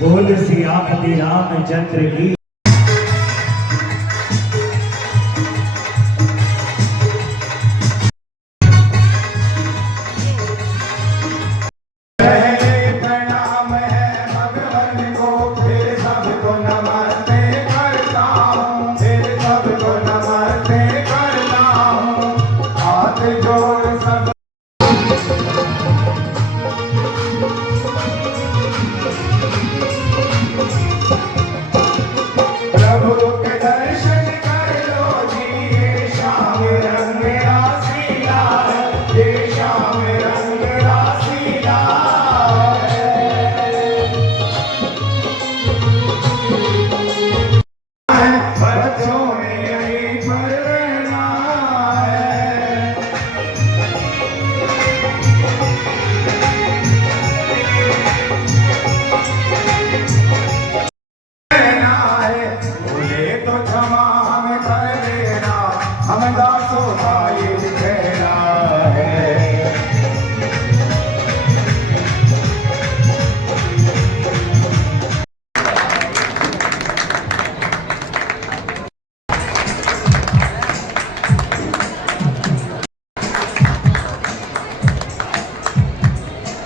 बोल सियापति रामचंद्र की।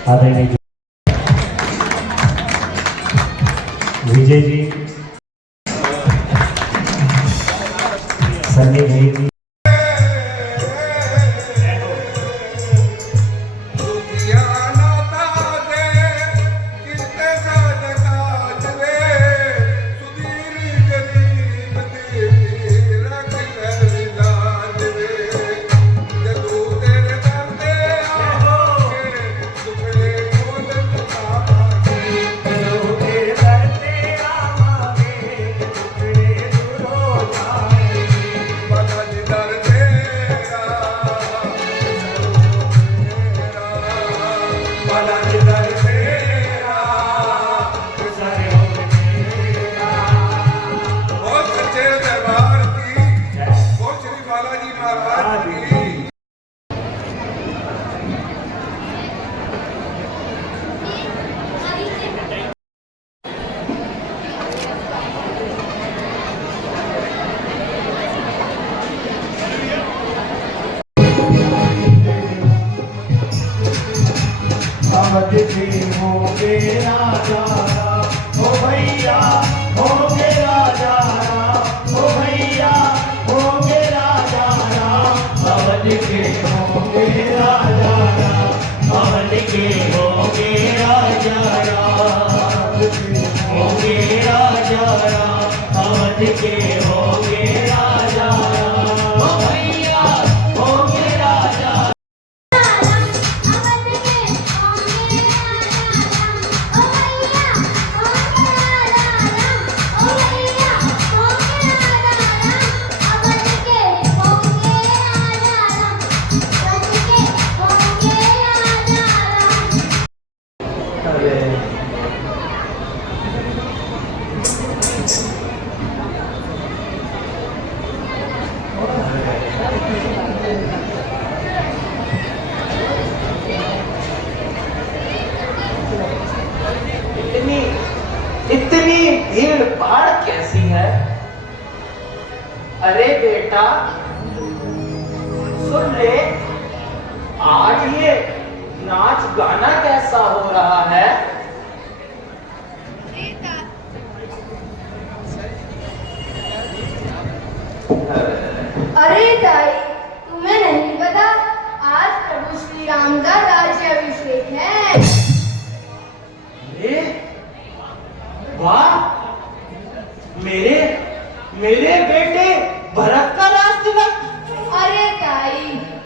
आदरणीय विजय जी, सन्नी भाई जी, होगे राजा हो भैया, होगे राजा हो भैया, होगे राजा पवन के होगे राजा, पवन के होगे राजा, होगे राजा पवन के होगे राजा हो भैया, होगे राजा। इतनी भीड़ भाड़ कैसी है? अरे बेटा सुन ले, आज ये नाच गाना कैसा हो रहा है? अरे दाई, तुम्हें नहीं पता आज प्रभु श्री राम का राज्याभिषेक है। वाह, मेरे बेटे भरत का राजतिलक। अरे ताई,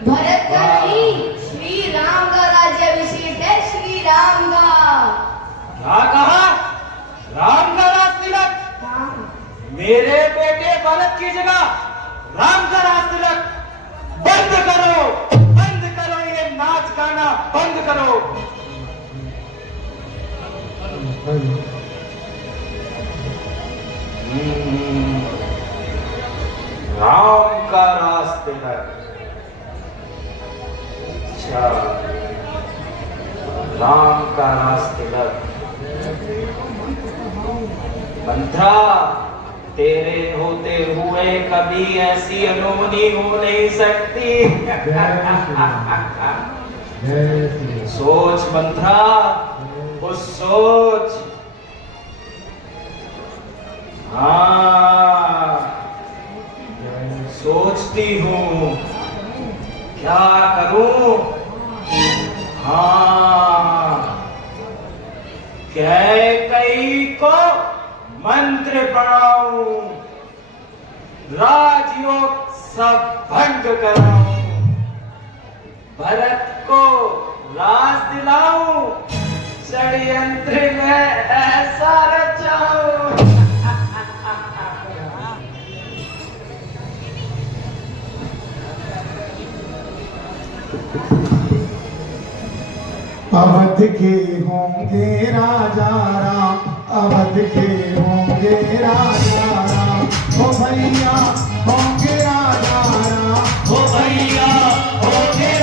भरत का नहीं, श्री राम का राज्याभिषेक है, श्री राम का। क्या कहा? राम का राजतिलक? मेरे बेटे भरत की जगह राम का राजतिलक। बंद करो ये नाच गाना, बंद करो। राम का राजतिलक, अच्छा राम का राजतिलक। मंत्रा, तेरे होते हुए कभी ऐसी अनहोनी हो नहीं सकती। सोच मंत्रा, कुछ सोच। हाँ, सोचती हूँ क्या करूं। हाँ, कैकई को मंत्र पढ़ाऊं, राजयोग सब भंग कराऊं, भरत को राज दिलाऊं, षड्यंत्र में ऐसा रचाऊं। अवध के होंगे राजा राम, अवध के होंगे राजा राम, ओ भैया होंगे राजा राम, ओ भैया होंगे।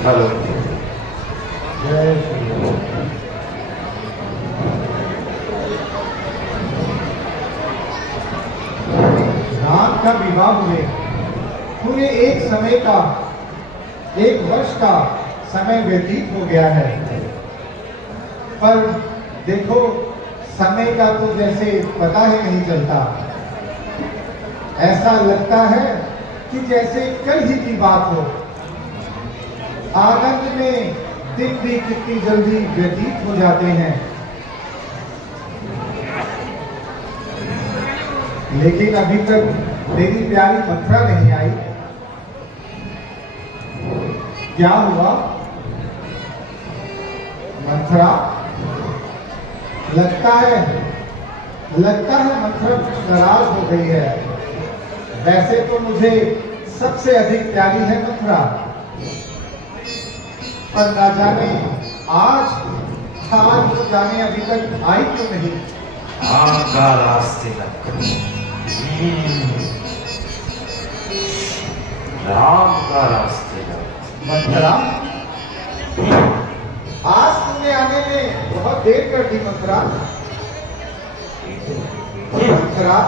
हेलो। जय श्री राम। राम का विवाह हुए पूरे एक समय का, एक वर्ष का समय व्यतीत हो गया है, पर देखो समय का तो जैसे पता ही नहीं चलता। ऐसा लगता है कि जैसे कल ही की बात हो। आनंद में दिन भी कितनी जल्दी व्यतीत हो जाते हैं, लेकिन अभी तक मेरी प्यारी मथुरा नहीं आई। क्या हुआ मथुरा? लगता है मथुरा कुछ नाराज हो गई है। वैसे तो मुझे सबसे अधिक प्यारी है मथुरा, पर ना जाने आज वो जाने अभी तक आई क्यों नहीं। राम का रास्ते लग, राम का रास्ते लग। मथुरा, आज तुमने आने में बहुत देर कर दी मथुरा। मथुरा,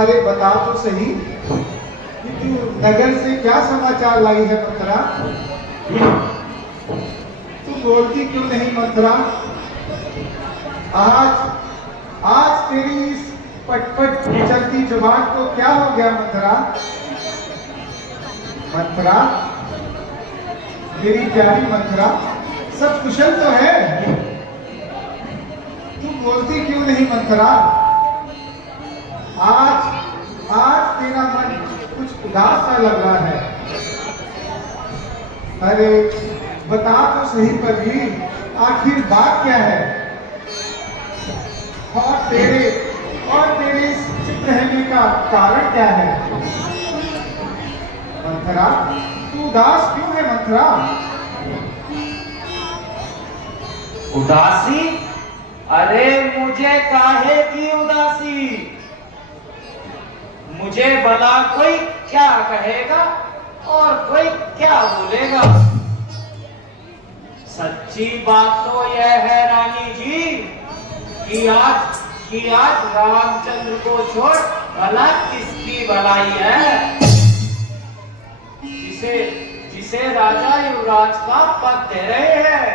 अरे बता तो सही कि तू नगर से क्या समाचार लाई है मथुरा? तू बोलती क्यों नहीं मथुरा? आज तेरी इस पटपट चलती जुबान को क्या हो गया मथुरा? मथुरा, मेरी प्यारी मथुरा, सब कुशल तो है? तू बोलती क्यों नहीं मथुरा? आज तेरा मन कुछ उदास सा लग रहा है। अरे बता तो सही पगली, आखिर बात क्या है? और तेरे इस चुप रहने का कारण क्या है? मथुरा, तू उदास क्यों है मथुरा? उदासी? अरे मुझे काहे की उदासी? मुझे भला कोई क्या कहेगा और कोई क्या बोलेगा? सच्ची बात तो यह है रानी जी कि आज रामचंद्र को छोड़ भला किसकी भलाई है, जिसे राजा युवराज का पद दे रहे हैं।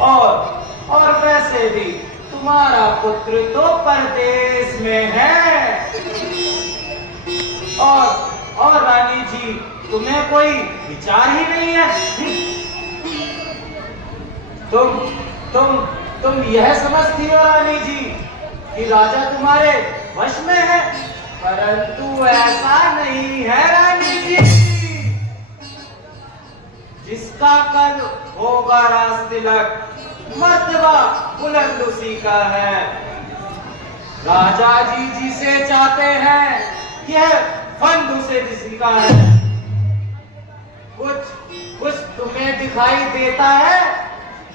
और वैसे भी तुम्हारा पुत्र तो परदेश में है। और रानी जी तुम्हें कोई विचार ही नहीं है। तुम यह समझती हो रानी जी कि राजा तुम्हारे वश में है, परंतु ऐसा नहीं है रानी जी। जिसका कल होगा राज तिलक, मर्तबा बुलंद उसी का है। राजा जी जिसे चाहते हैं, यह फंद उसे किसी का है। कुछ तुम्हें दिखाई देता है,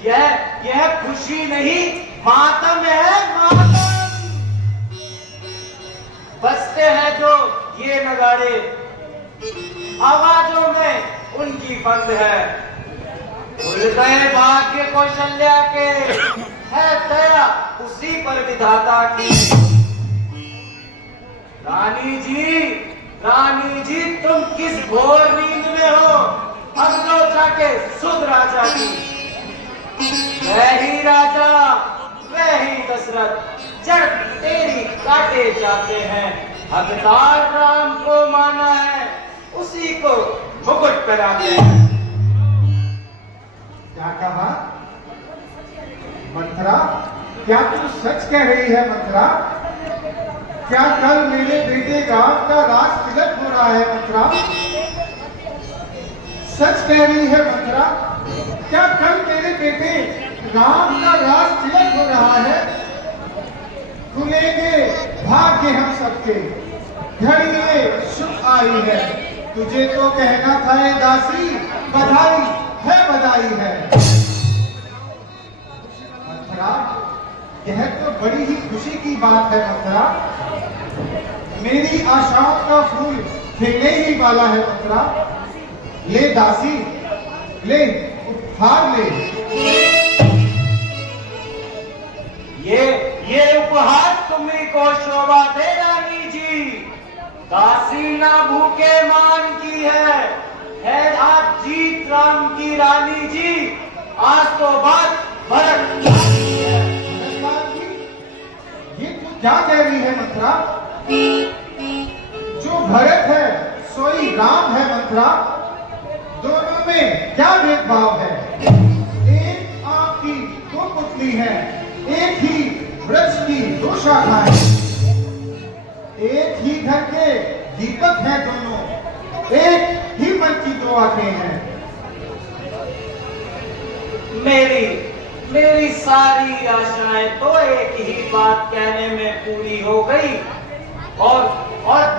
यह खुशी नहीं मातम है, मातम। बजते हैं जो ये नगाड़े, आवाजों में उनकी फंद है। भूल गए भाग्य कौशल्या के, है दया उसी पर विधाता की। रानी जी तुम किस घोर नींद में हो, अग्लोचा के सुध राजा की। वही राजा वही दशरथ, जड़ तेरी काटे जाते हैं। हकदार राम को माना है, उसी को मुकुट पहनाते हैं। क्या कहा मंत्रा? क्या तू सच कह रही है मंत्रा? क्या कल मेरे बेटे राम का राज तिलक हो रहा है मंत्रा? सच कह रही है मंत्रा? क्या कल मेरे बेटे राम का राज तिलक हो रहा है? खुलेंगे भाग्य हम सबके, घड़िए शुभ आई है। तुझे तो कहना था ये दासी, बधाई है बधाई है। मंत्रा, यह तो बड़ी ही खुशी की बात है मंत्रा। मेरी आशाओं का फूल खिलने ही वाला है मंत्रा। ले दासी, ले उपहार ले। ये उपहार तुम्ही को शोभा दे रानी जी। दासी ना भूखे मान की है आज जीत राम की रानी जी। आज तो बात भरत ये तू क्या कह रही है मंत्रा? जो भरत है सोई राम है मंत्रा। दोनों में क्या भेदभाव है? एक आंख की दो पुतली है, एक ही वृक्ष की दो शाखाएं, एक ही घर के दीपक हैं दोनों, एक ही मन की दो आंखें हैं। मेरी सारी आशाएं तो एक ही बात कहने में पूरी हो गई। और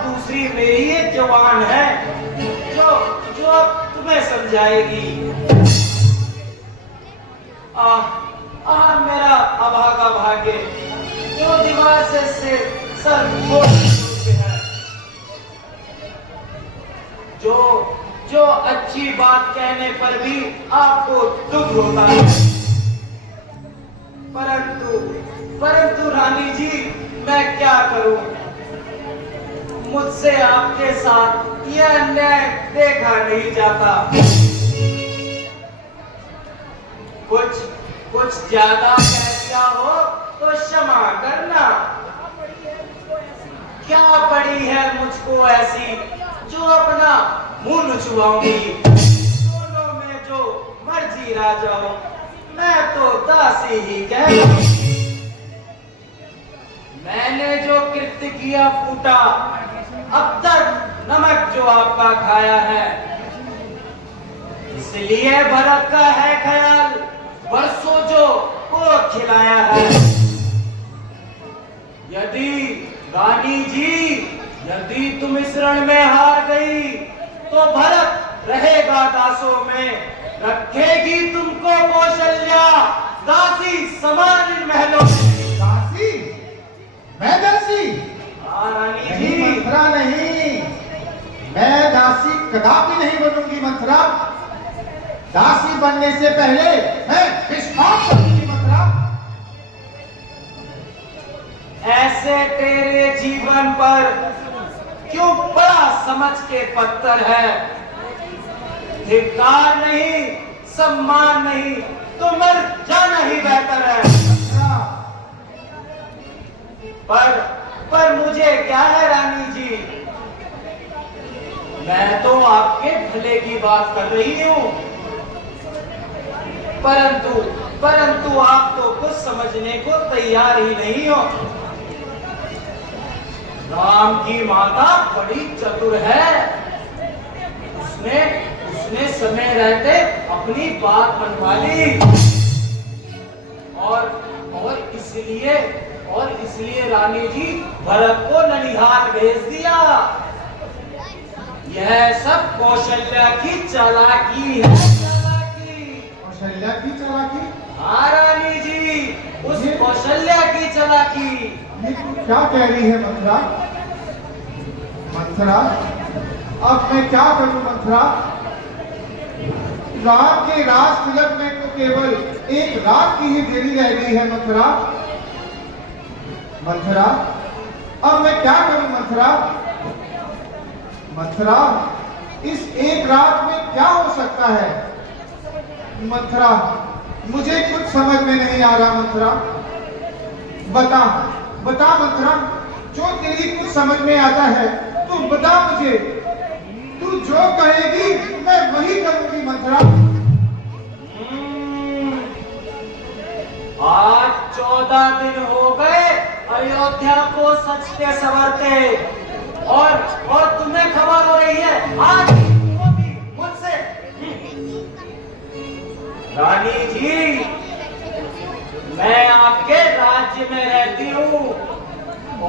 दूसरी मेरी एक जवान है जो अब तुम्हें समझाएगी। मेरा अभागा भाग्य जो दीवार से सर फोड़ है। जो अच्छी बात कहने पर भी आपको दुख होता है। परंतु रानी जी मैं क्या करूं? मुझसे आपके साथ यह अन्याय देखा नहीं जाता। कुछ ज्यादा कह दिया हो तो क्षमा करना। क्या पड़ी है मुझको ऐसी जो अपना मुंह नुचवाऊंगी? दोनों में जो मर्जी राजा हो, मैं तो दासी ही कह। मैंने जो कृत्य किया फूटा, अब तक नमक जो आपका खाया है। इसलिए भरत का है ख्याल, बरसों जो को खिलाया है। यदि रानी जी यदि तुम इस रण में हार गई तो भरत रहेगा दासों में, रखेगी तुमको कौशल्या दासी समान इन महलों में। दासी? मैं दासी? रानी नहीं जी मंत्रा नहीं, मैं दासी कदापि नहीं बनूंगी मंत्रा। दासी बनने से पहले मैं निष्पाप बनूंगी मंत्रा। ऐसे तेरे जीवन पर क्यों बड़ा समझ के पत्थर है? धिक्कार नहीं, सम्मान नहीं, तो मर जाना ही बेहतर है। पर मुझे क्या है रानी जी? मैं तो आपके भले की बात कर रही हूं, परंतु आप तो कुछ समझने को तैयार ही नहीं हो। राम की माता बड़ी चतुर है। उसने समय रहते अपनी बात मनवा ली और इसलिए रानी जी भरत को ननिहाल भेज दिया। यह सब कौशल्या की चालाकी है। कौशल्या की चालाकी? हाँ रानी जी, उस कौशल्या की चालाकी। ये तू क्या कह रही है मंथरा? मंथरा, अब मैं क्या करूं मंथरा? राम के राज तिलक में तो केवल एक रात की ही देरी रह गई है मंथरा। मंथरा, अब मैं क्या करूं मंथरा? मंथरा, इस एक रात में क्या हो सकता है? मंथरा, मुझे कुछ समझ में नहीं आ रहा मंथरा। बता मंथरा, जो तेरी कुछ समझ में आता है तू बता मुझे। तू जो कहेगी मैं वही करूंगी मंथरा। आज 14 दिन हो गए अयोध्या को सचते संवरते, और तुम्हें खबर हो रही है आज वो भी मुझसे। रानी जी, मैं आपके राज्य में रहती हूँ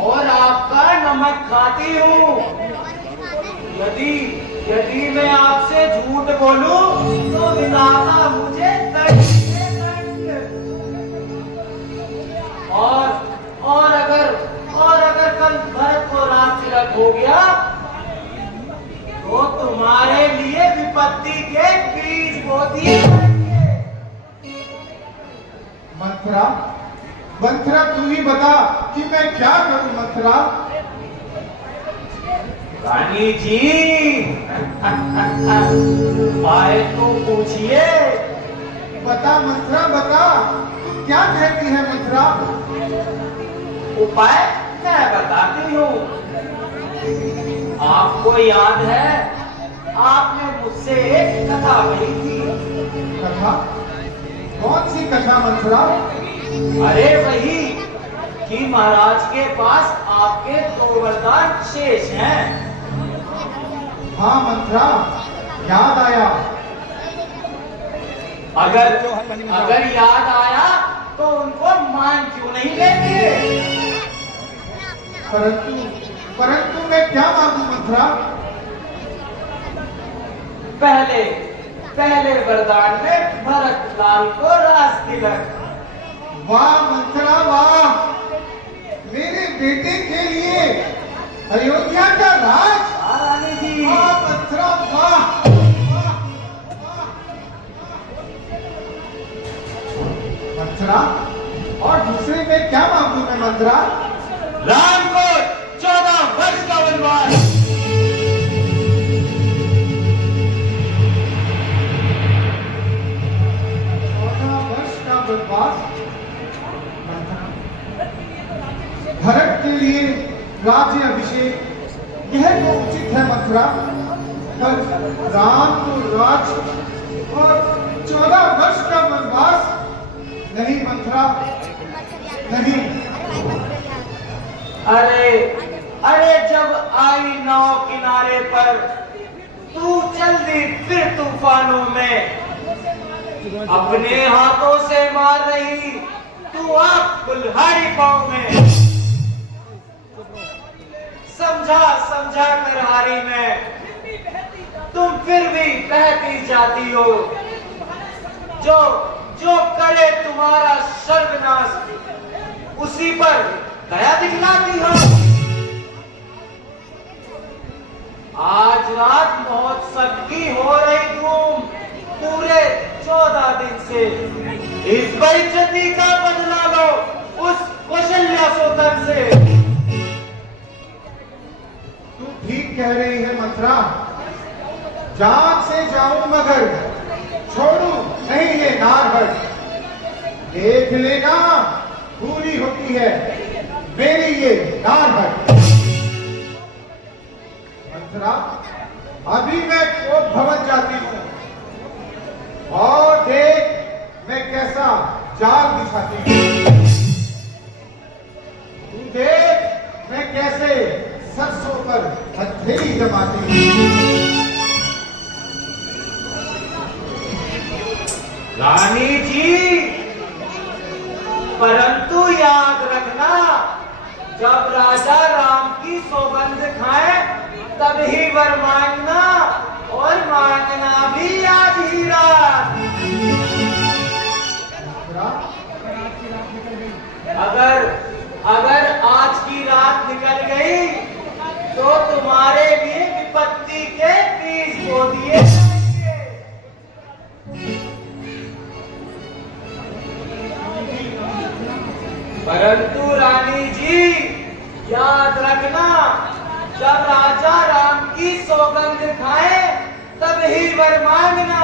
और आपका नमक खाती हूँ। यदि मैं आपसे झूठ बोलूं तो विधाता मुझे दंड से दंड। और अगर कल भरत को राज तिलक हो गया तो तुम्हारे लिए विपत्ति के बीज बो दिए जाएंगे। मंथरा, तू ही बता कि मैं क्या करूं मंथरा? रानी जी, आए तो पूछिए। बता मंथरा, बता, तू क्या कहती है मंथरा? उपाय मैं बताती हूँ। आपको याद है, आपने मुझसे एक कथा कही थी। कथा? कौन सी कथा मंथरा? अरे वही कि महाराज के पास आपके 2 वरदान शेष हैं। हाँ मंथरा, याद आया। अगर याद आया तो उनको मान क्यों नहीं लेते? परंतु मैं क्या मांगू मंथरा? पहले वरदान में भरत लाल को राज तिलक। वाह मंथरा वाह, मेरे बेटे के लिए अयोध्या का राज। रानी जी, वाह मंथरा वाह। मंथरा, और दूसरे में क्या मांगू मैं मंथरा? राम को 14 वर्ष का वनवास। 14 वर्ष का वनवास? भरत के लिए राज्य अभिषेक यह तो उचित है मंथरा, पर राम को राज और 14 वर्ष का वनवास नहीं मंथरा, नहीं। अरे जब आई नाव किनारे पर, तू चल दी फिर तूफानों में। अपने हाथों से मार रही तू आप कुल्हाड़ी पाँव में। समझा कर हारी में तुम फिर भी बहती जाती हो। जो करे तुम्हारा सर्वनाश उसी पर दया दिखलाती हो। आज रात महोत्सव की हो रही धूम पूरे 14 दिन से। इस बेइज्जती का बदला लो उस कौशल्या सोदन से। तू ठीक कह रही है मंथरा, जान से जाऊं मगर छोड़ू नहीं ये नारहट। देख लेना पूरी होती है मेरी ये नारहट। मंथरा, अभी मैं कोट भवन जाती हूँ और देख मैं कैसा जाल बिछाती हूँ। तू देख मैं कैसे सरसों पर हथेली जमाती हूँ। रानी जी, परंतु याद रखना, जब राजा राम की सौगंध खाए तब ही वर मांगना, और मांगना भी आज ही रात। अगर अगर आज की रात निकल गई तो तुम्हारे लिए विपत्ति के बीज बो दिए जाएंगे। परंतु रानी जी, याद रखना, जब राजा राम की सौगंध खाए तब ही वर मांगना।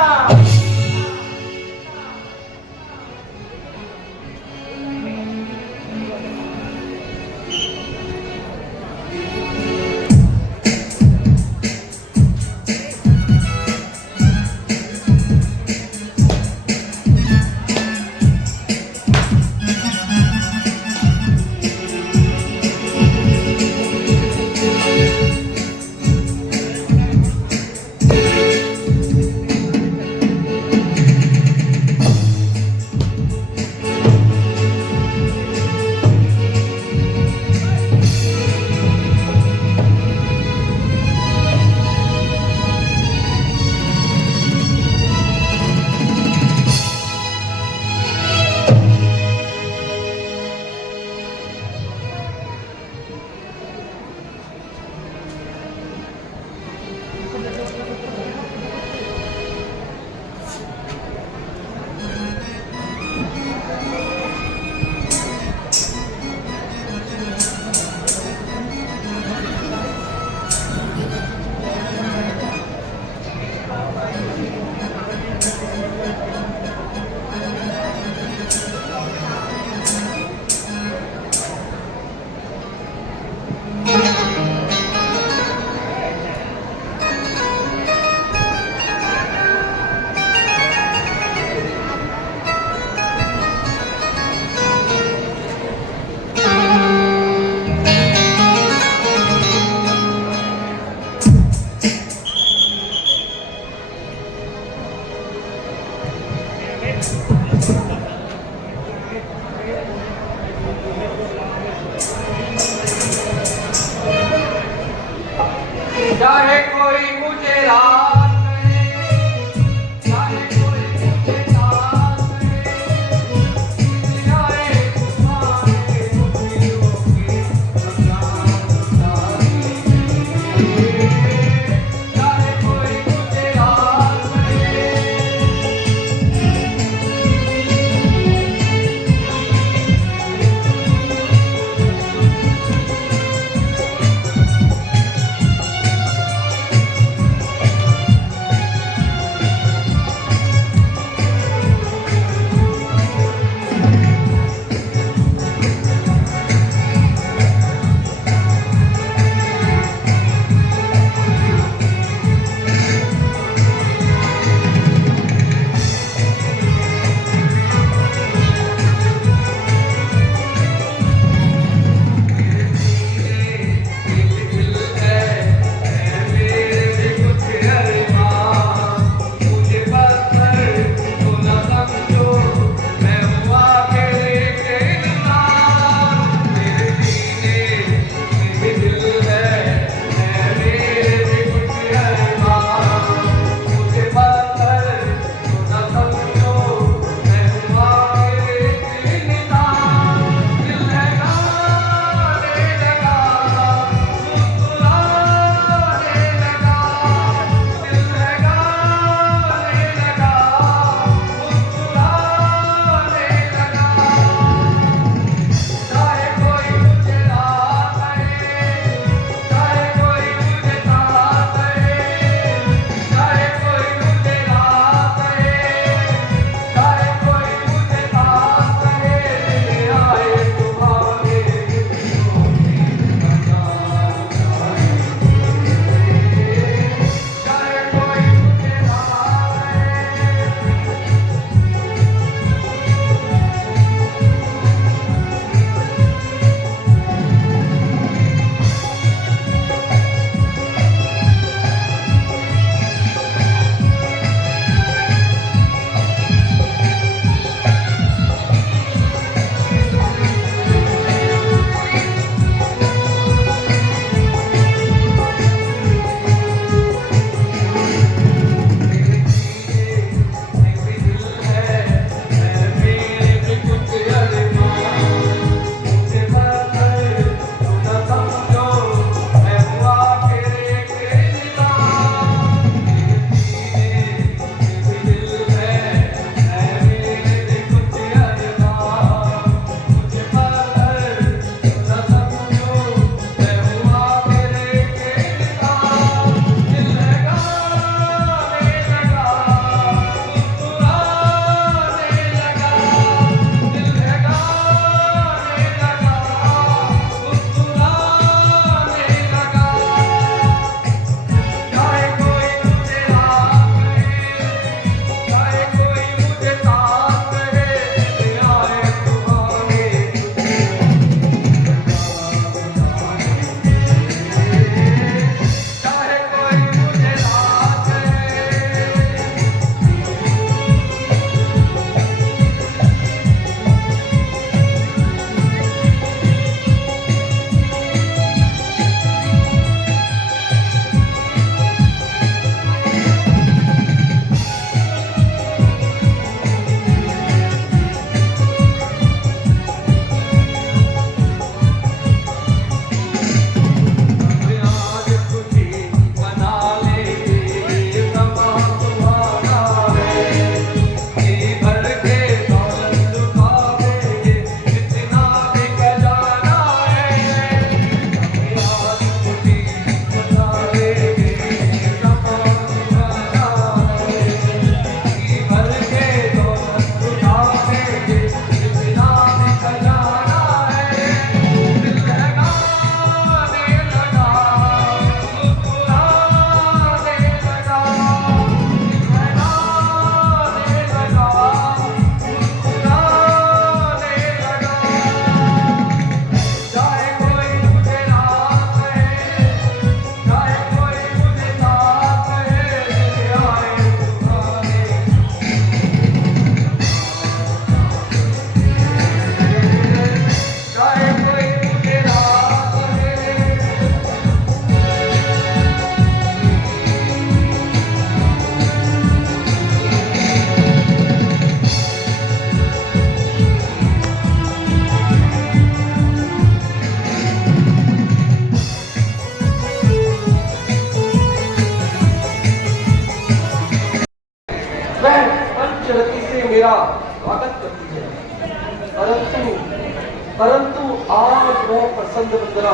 जरा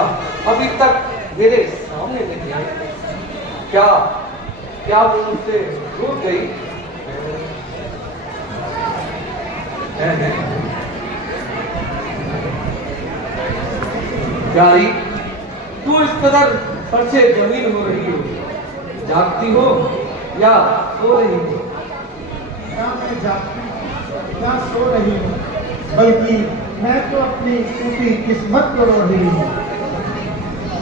अभी तक मेरे सामने नहीं आई। क्या क्या वो मुझसे रुक गई? है। प्यारी, तू इस कदर सर से जमीन हो रही हो, जागती हो या सो रही हो? ना मैं जागती ना सो रही हूँ, बल्कि मैं तो अपनी टूटी किस्मत को रो रही हूँ।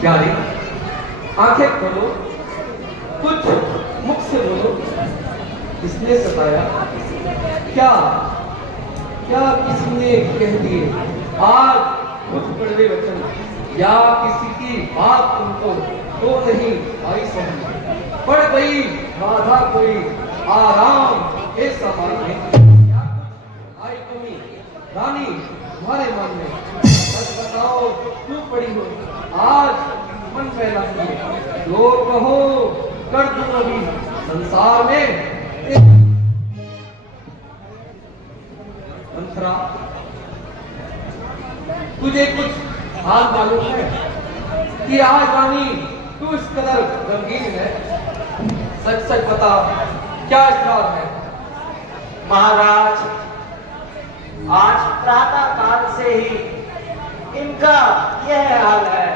प्यारी, आंखें खोलो, कुछ मुख से बोलो, किसने सताया? क्या क्या किसने कह दिए आज कुछ बड़े वचन, या किसी की बात तुमको तो नहीं आई समझ? पड़ गई बाधा कोई आराम ऐसा माने, या कुछ आई कमी रानी तुम्हारे मन में? सच बताओ, क्यों पड़ी हो आज मन में लगी? जो कहो कर दूं अभी संसार में। मंत्रा, तुझे कुछ हाल मालूम है कि आज रानी तू इस कदर गमगीन है? सच सच बता, क्या इस्रार है? महाराज, आज प्रातः काल से ही इनका यह हाल है।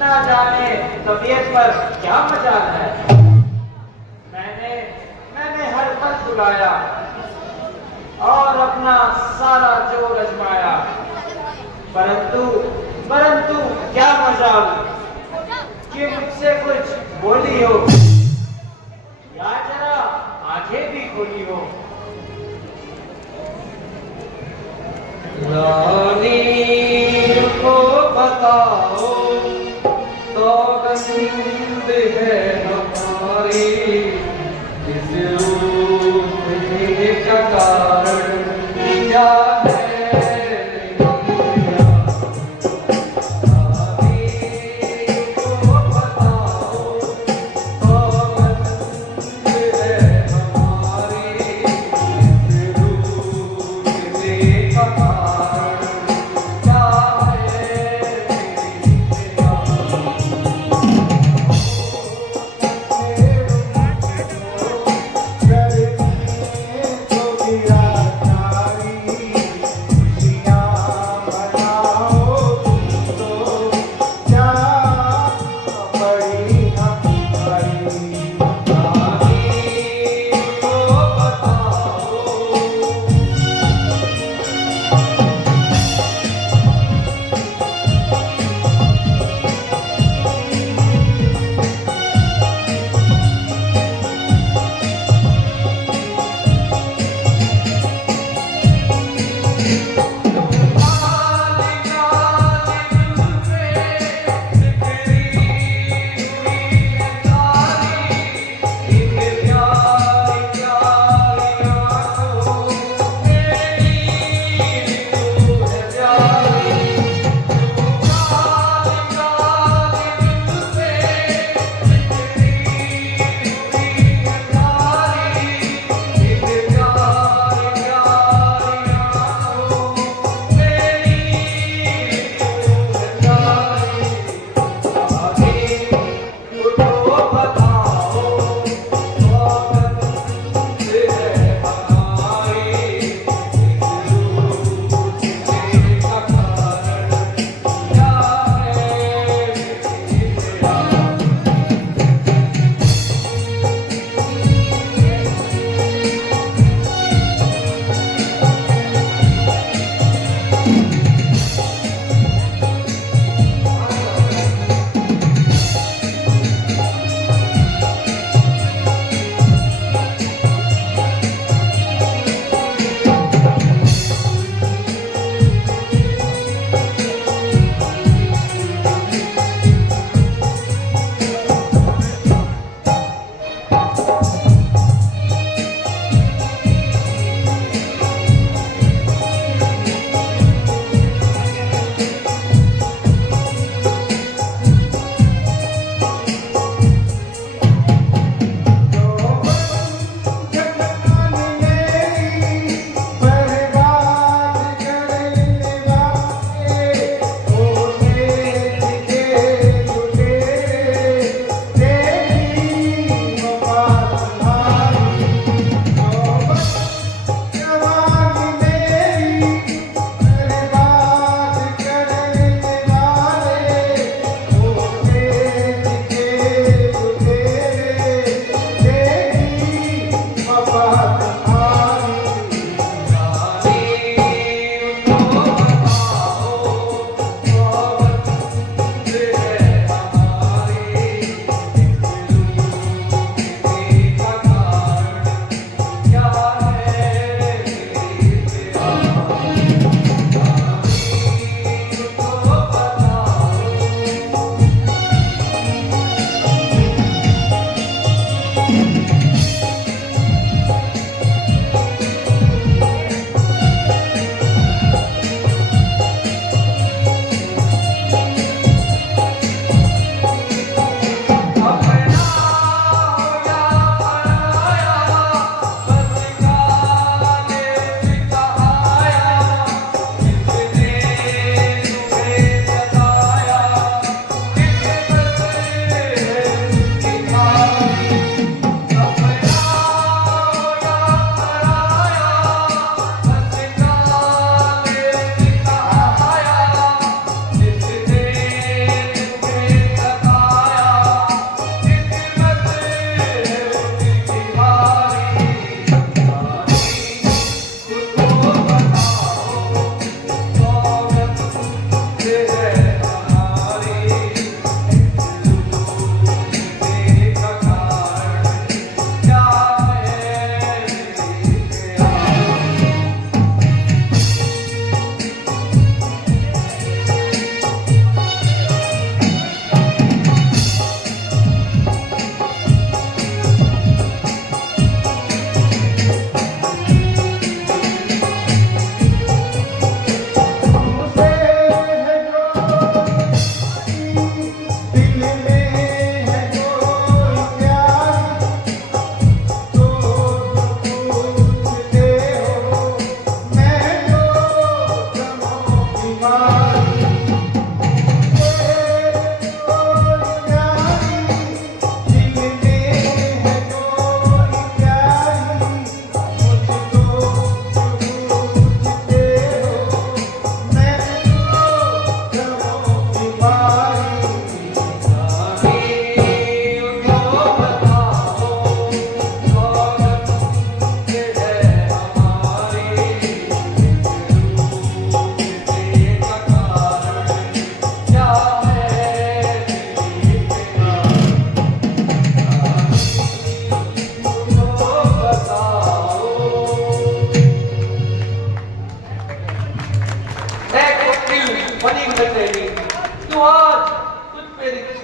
ना जाने तबीयत पर क्या मजाल है। मैंने हर पल बुलाया और अपना सारा जोर अजमाया, परंतु क्या मजाल कि मुझसे कुछ बोली हो या जरा आंखें भी खोली हो। रानी को बताओ, सौगंध है हमारी, इस रूप का कारण क्या है? रानी को बताओ, सौगंध है हमारी, इस रूप का कारण क्या है?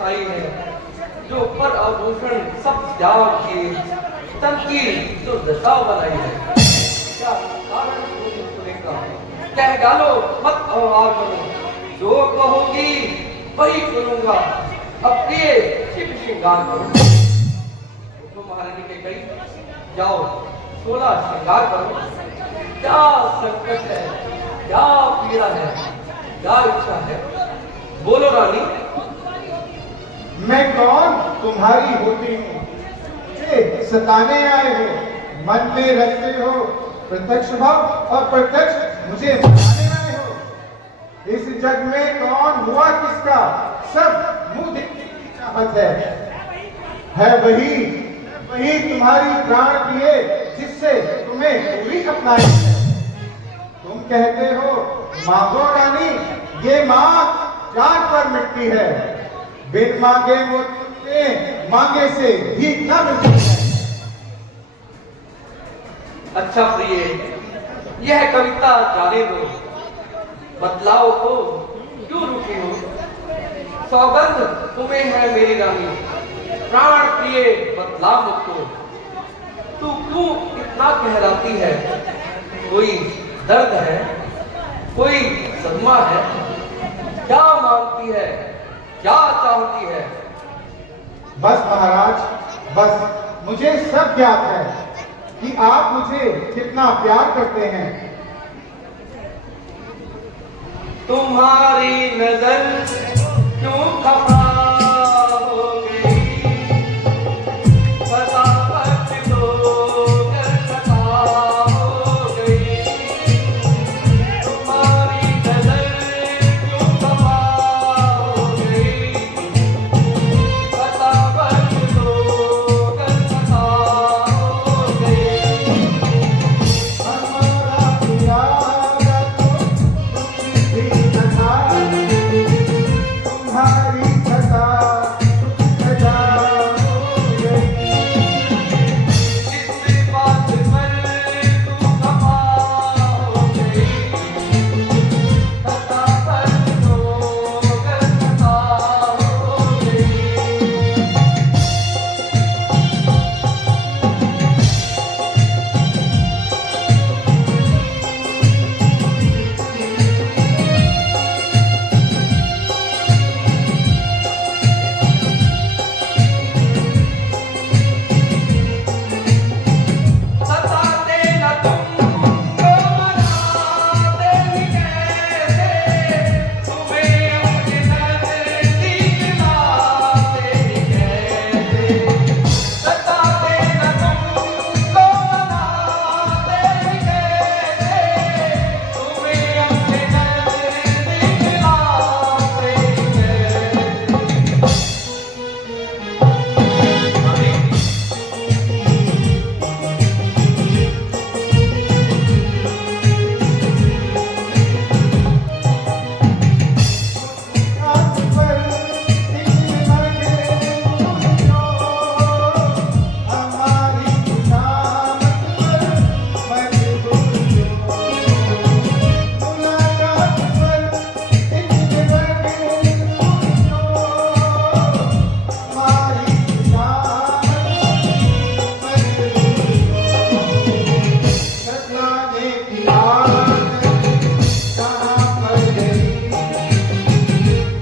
छाई है, जो पर आभूषण सब त्याग किए, तन की जो दशा बनाई है। क्या कारण सुने का, कह डालो मत अहवार करो, जो कहोगी वही सुनूंगा, अब प्रिय शिव श्रृंगार करो। तो महारानी के कही, जाओ 16 श्रृंगार करो। क्या संकट है, क्या पीड़ा है, क्या इच्छा है, बोलो रानी। मैं कौन तुम्हारी होती हूँ, मुझे सताने आए हो, मन में रखते हो प्रत्यक्ष भाव और प्रत्यक्ष मुझे मनाने आए हो। इस जग में कौन हुआ किसका, सब मुंह देखने की चाहत है वही तुम्हारी प्राण प्रिय जिससे तुम्हें पूरी अपनाई है। तुम कहते हो मांगो रानी, ये मांग जान पर मिटती है, बिन मांगे वो तुमसे मांगे से भीख ना मिलती है। अच्छा प्रिय, यह कविता जाने दो, बतलाओ तो क्यों रुकी हो। सौगंध तुम्हें है मेरी रानी, प्राण प्रिय बतला मुझको, तू क्यों इतना कहलाती है। कोई दर्द है, कोई सदमा है, क्या मांगती है, क्या चाहती है। बस महाराज, बस मुझे सब ज्ञात है कि आप मुझे कितना प्यार करते हैं। तुम्हारी नजर क्यों खफा हो गई, फसावट तो खफा हो गई। तुम्हारी नजर क्यों खफा हो गई, फसावट तो खफा हो गई। हमारा प्यार तो भी न था, तुम्हारी खता सजा हो गई। किस बात पर तू खफा हो गई, फसावट तो खफा हो गई। सताते न तुमको मनाते ही कैसे, तुम्हें अपने नजदीक लाते ही कैसे। सताते न तुमको मनाते ही कैसे, तुम्हें अपने नजदीक लाते ही कैसे। हाथ पर दिल लगे तुझको, हमारी खुशामद पर मजबूर हो। मुलाकात पर दिल लगे तुझको, हमारी खुशामद पर मजबूर हो। सतलाने की आदत कहाँ पर गई,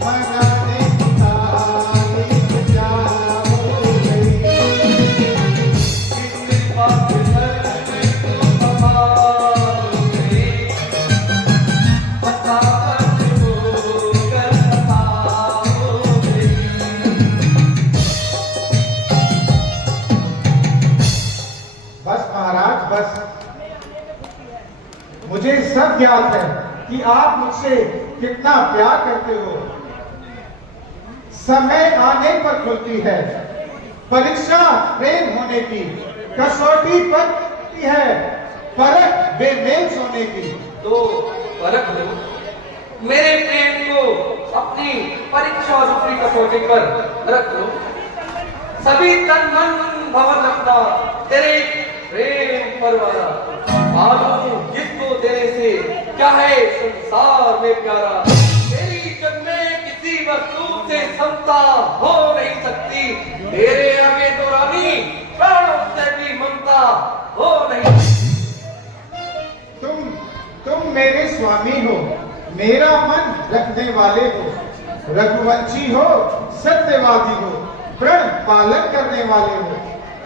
मनाने की तारीफ क्या हो गई। किस बात पर तू खफा हो गई, फसावट तो खफा हो गई। बस महाराज बस, मुझे सब ज्ञात है कि आप मुझसे कितना प्यार करते हो। समय आने पर खुलती है परीक्षा प्रेम होने की, कसौटी पर होती है परख बेमेल सोने की। तो परख लो मेरे प्रेम को, अपनी परीक्षा रूपी कसौटी पर रख लो। सभी तन मन भवन अपना तेरे प्रेम परवारा, मालूम जिसको देने से क्या है संसार में प्यारा। तेरी जग में किसी वस्तु से मुझसे समता हो नहीं सकती। तेरे आगे तो रानी प्राणों से भी ममता हो नहीं सकती। तुम मेरे स्वामी हो, मेरा मन रखने वाले हो, रघुवंशी हो, सत्यवादी हो, प्रण पालन करने वाले हो।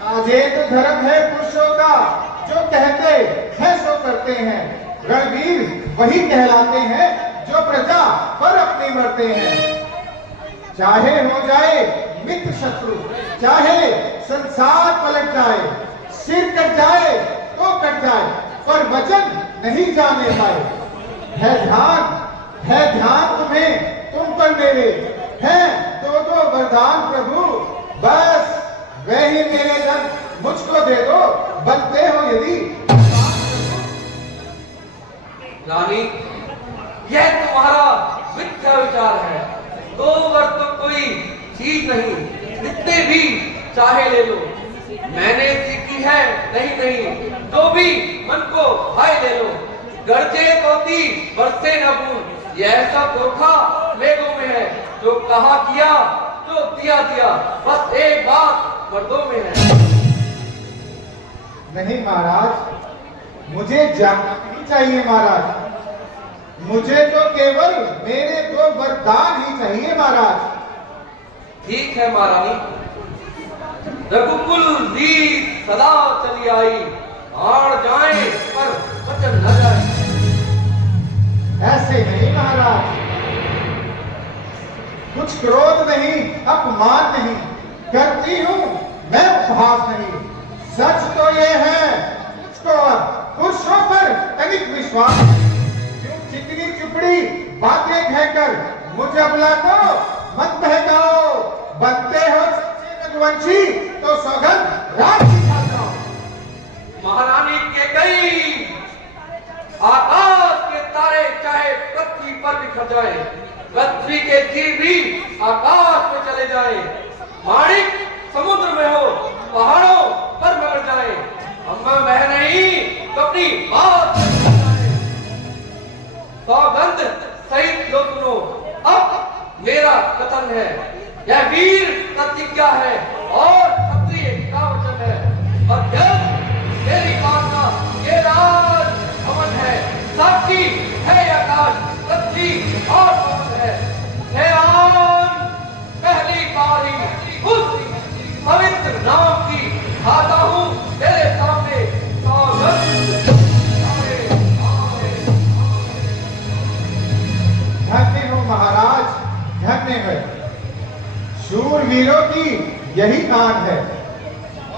राजेंद्र धर्म है पुरुषों का, जो कहते हैं सो करते हैं। रणवीर वही कहलाते हैं जो प्रजा पर अपनी मरते हैं। चाहे हो जाए मित्र शत्रु, चाहे संसार पलट जाए, सिर कट जाए तो कट जाए, पर वचन नहीं जाने पाए। है ध्यान तुम्हें, तुम पर मेरे हैं दो वरदान प्रभु। बस वे ही मेरे धन मुझको दे दो, बनते हो यदि। रानी, यह तुम्हारा मिथ्या विचार है। दो वर तो कोई चीज नहीं, जितने भी चाहे ले लो। मैंने सीखी है नहीं, जो भी मन को भाई ले लो। गरजे तोती बरसे न बूंद, यह ऐसा धोखा लेगों में है। जो कहा किया, जो दिया, बस एक बात मर्दों में है। नहीं महाराज, मुझे जानना नहीं चाहिए महाराज। मुझे तो केवल मेरे दो वरदान ही चाहिए महाराज। ठीक है महारानी, रघुकुल रीत सदा चली आई। आड़ जाए पर वचन न जाए। ऐसे नहीं महाराज, कुछ क्रोध नहीं, अपमान नहीं करती हूँ मैं, उपहास नहीं। सच तो ये है, मुझको पुरुषों पर तनिक विश्वास है। चिकनी चुपड़ी बातें कहकर मुझे अबला को मत बहकाओ। बनते हो सच्चे रघुवंशी तो सौगंध राज दिखाता हूं। महारानी के कई आकाश के तारे चाहे पृथ्वी पर बिखर जाए, पृथ्वी के जीव भी आकाश में चले जाए, माणिक समुद्र में हो, पहाड़ों पर मर जाए, अम्मा बह नहीं तो अपनी बात सौगंध सहित लो सुनो। अब मेरा कथन है, यह वीर प्रतिज्ञा है और क्षत्रिय का वचन है। और मेरी बात का ये राज भवन है, साक्षी है आकाश, पृथ्वी और पवन है। पहली बारी उस पवित्र नाम की खाता हूँ तेरे सामने सौगंध। धन्य हो महाराज, धन्य है। शूरवीरों की यही शान है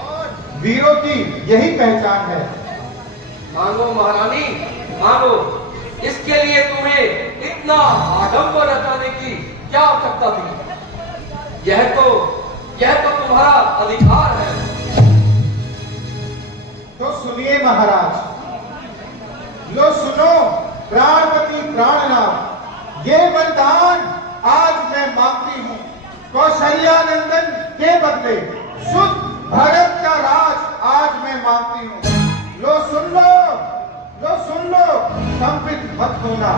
और वीरों की यही पहचान है। मांगो महारानी, मांगो। इसके लिए तुम्हें इतना आडंबर रचाने की क्या आवश्यकता थी? यह तो तुम्हारा अधिकार है। तो सुनिए महाराज, लो सुनो प्राणपति प्राणनाथ, ये वरदान आज मैं मांगती हूँ। कौशल्या नंदन के बदले शुद्ध भरत का राज आज मैं मांगती हूँ। लो सुन लो, कंपित मत होना।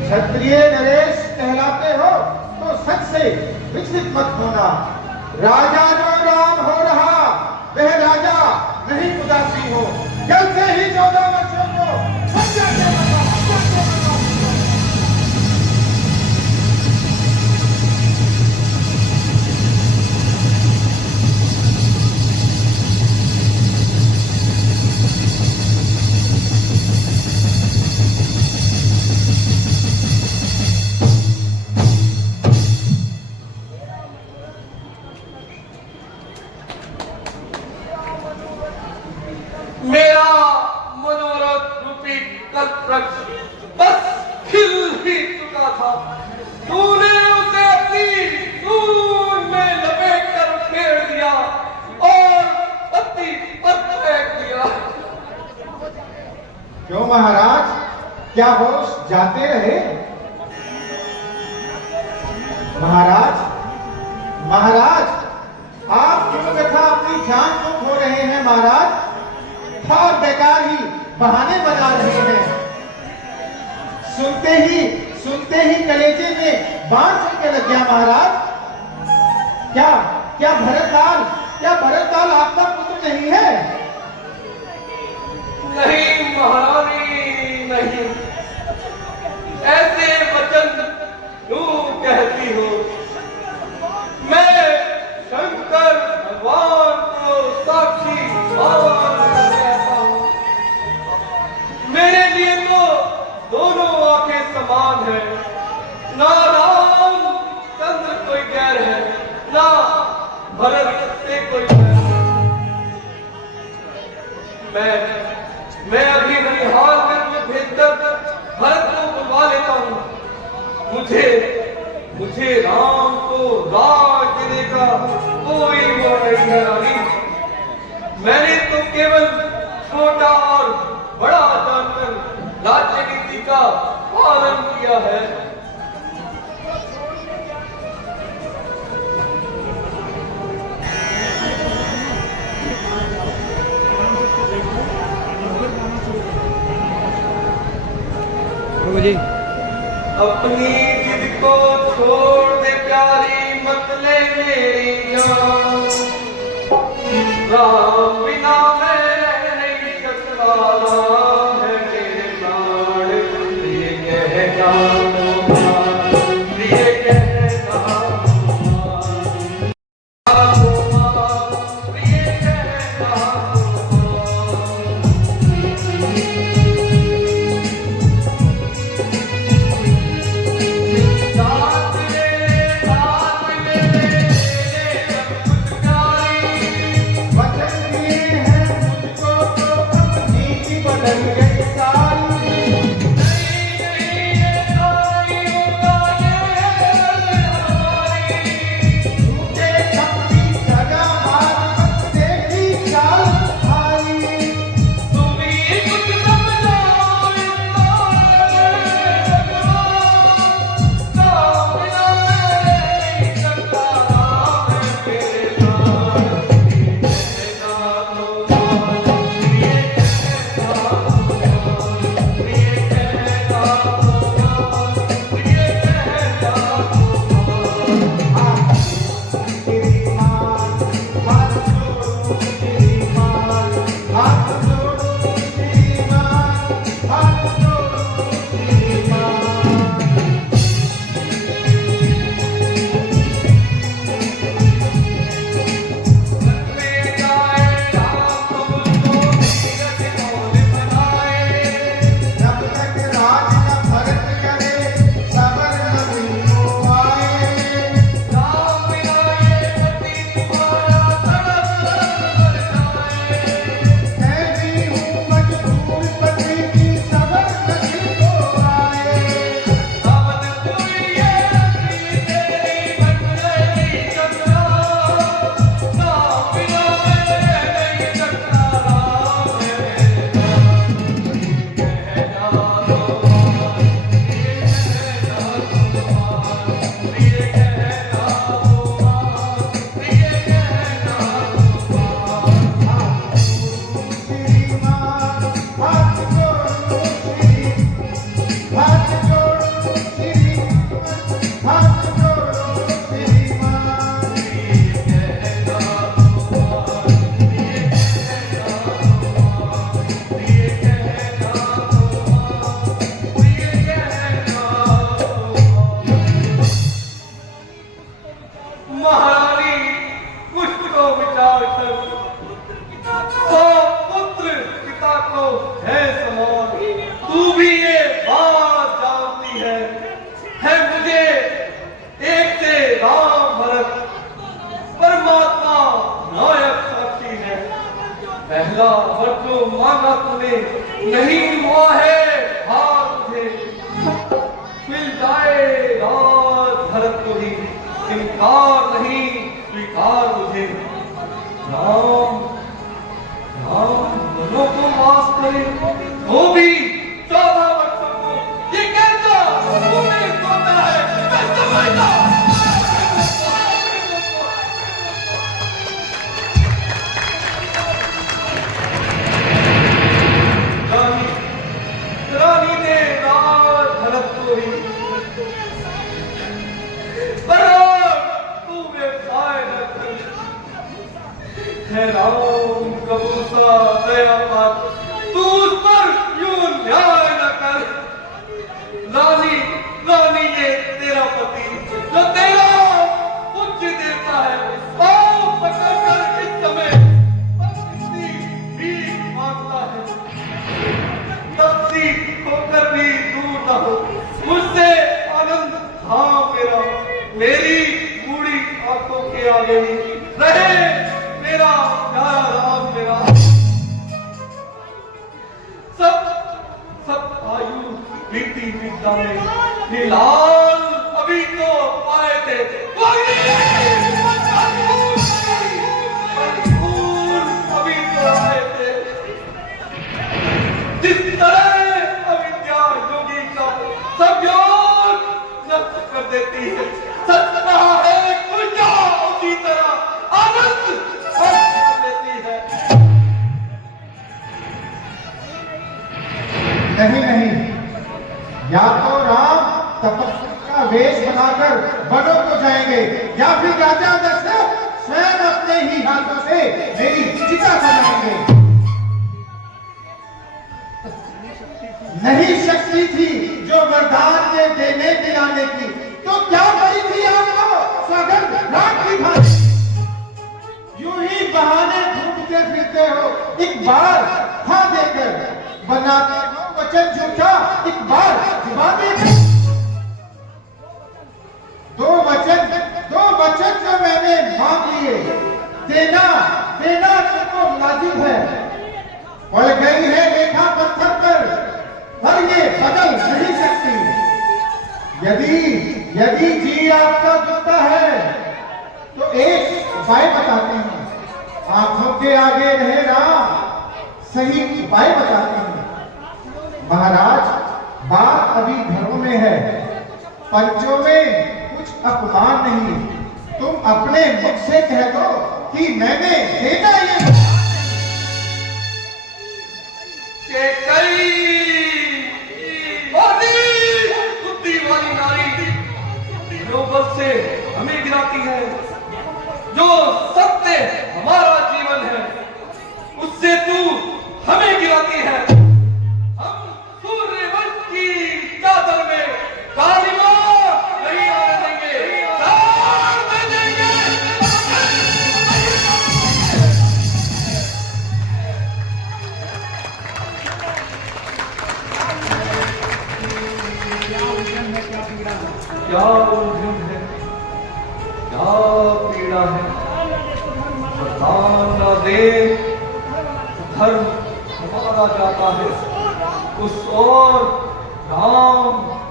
क्षत्रिय नरेश कहलाते हो तो सच से विचलित मत होना। राजा जो राम हो रहा, वह राजा नहीं उदासी हो। कल से ही 14 वर्षों को सत्य से बताओ। मेरा मनोरथ रूपी कल्पवृक्ष बस खिल ही चुका था। तूने उसे अपनी सूंड में लपेट कर फेर दिया और पत्ती पर फेंक दिया। क्यों महाराज, क्या होश जाते रहे? महाराज आप क्यों व्यथा अपनी जान को खो रहे हैं महाराज? और बेकार ही बहाने बना रहे हैं। सुनते ही कलेजे में बाण से क्या लग गया महाराज? क्या क्या भरतलाल आपका पुत्र नहीं है? नहीं महारानी नहीं, ऐसे वचन क्यों कहती हो? मैं शंकर भगवान को साक्षी मान कहता हूँ। मेरे लिए तो दोनों आंखें समान है, ना राम चंद्र कोई गैर है, ना भरत से कोई गैर है। मैं अभी ननिहाल में भेजकर भरत को बुलवा लेता हूँ। मुझे राम को राज देने का कोई मोह नहीं है रानी। मैंने तो केवल छोटा और बड़ा जानकर राज्य नीति का पालन किया है। अपनी जिद को छोड़ दे प्यारी, मत ले मेरी जान। राम बिना मैं रह नहीं सकता, राम है मेरे प्राण। प्रिय कहता प्रिय कहता प्रिय कहता वचन दिए हैं मुझको तो अब नीति बदल गई सारी। झूठे अपनी सजा मार देखी चाल भारी। श्रीमान हाथ जोड़ो श्रीमान, हाथ जोड़ो श्रीमान, हाथ जोड़ो श्रीमान। जब तक राज न भरत करे, सबर न बिनु आए। मैं भी हूँ मजबूर पति की, सबर न दिल को आए। श्रीमान हाथ जोड़ो श्री, हाथ जोड़ो श्रीमान, हाथ जोड़ो श्रीमान। महारानी कुछ को विचार कर, तो पुत्र पिता को है समान। तू भी ये बात जानती है मुझे एक से राम भरत परमात्मा नायक साक्षी है। पहला वर जो मांगा तूने नहीं हुआ है हार मुझे। मिल जाए राज भरत को ही, इनकार नहीं स्वीकार मुझे। राम दोनों को माफ करे, वो भी 14 वर्षों को। ये कैसा तुम्हें सोता है, मैं समझता। रानी ने राज भरत को ही है राम कबूसा दया पात, तू उस पर यूं न्याय न कर। रानी रानी ये तेरा पति जो तेरा पूज्य देता है, पाँव पकड़ कर इस समय कितनी भीख मांगता है। तपसी होकर भी दूर न हो मुझसे आनंद। हाँ मेरा मेरी बूढ़ी आंखों के आगे रहे मेरा प्यारा राम। मेरा सब सब आयु बीती विद्या में हिलाल अभी तो आए थे। अभी तो आए थे। जिस तरह अविद्या योगी का सब योग नष्ट कर देती है, सच कहा है पूजा उसी तरह आनंद कर लेती है। नहीं नहीं, या तो राम तपस्वी का वेश बनाकर वनों को जाएंगे, या फिर राजा दशरथ स्वयं अपने ही हाथों से मेरी चिता बनाएंगे। नहीं शक्ति थी जो वरदान के देने दिलाने की, तो क्या करी थी आपको सौगंध रात की भांति। यूं ही बहाने ढूंढते फिरते हो, एक बार हाँ देकर बनाते हो वचन झूठा, एक बार जुबान देकर। दो वचन जो मैंने मांग लिए, देना देना तुमको मुलाजिम है। पड़ गई है रेखा पत्थर पर ये बदल नहीं सकती। यदि जी आपका दुखता है तो एक उपाय बताते हैं। आंखों के आगे रहे राम, सही उपाय बताते हैं। महाराज, बात अभी घरों में है, पंचों में कुछ अपमान नहीं। तुम अपने मुख से कह दो कि मैंने देना ये बुद्धि वाली नारी जो बल से हमें गिराती है, जो सत्य हमारा जीवन है, उससे तू हमें गिराती है। हम सूर्यवंश की चादर में कालिमा नहीं आने देंगे, साड़ दे देंगे। क्या उलझन है, क्या पीड़ा है। प्रधान ना दे धर्म हमारा जाता है, उस ओर राम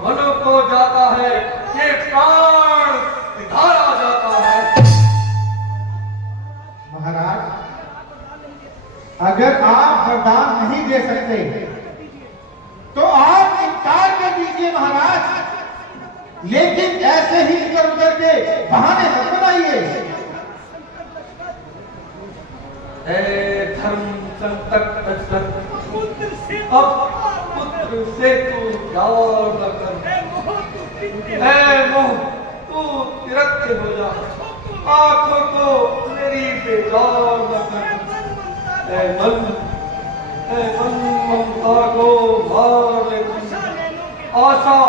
वनों को जाता है, ये प्राण सिधारा जाता है। महाराज, अगर आप वरदान नहीं दे सकते तो आप इनकार कर दीजिए महाराज, लेकिन ऐसे ही इधर उधर के बहाने मत बनाइए। धर्म संकट दशरथ, अब पुत्र से तू प्यार न कर। मोह, तू विरक्त हो जा, आंखों को मेरी बेजार न कर। मन ममता को मार ले, आशा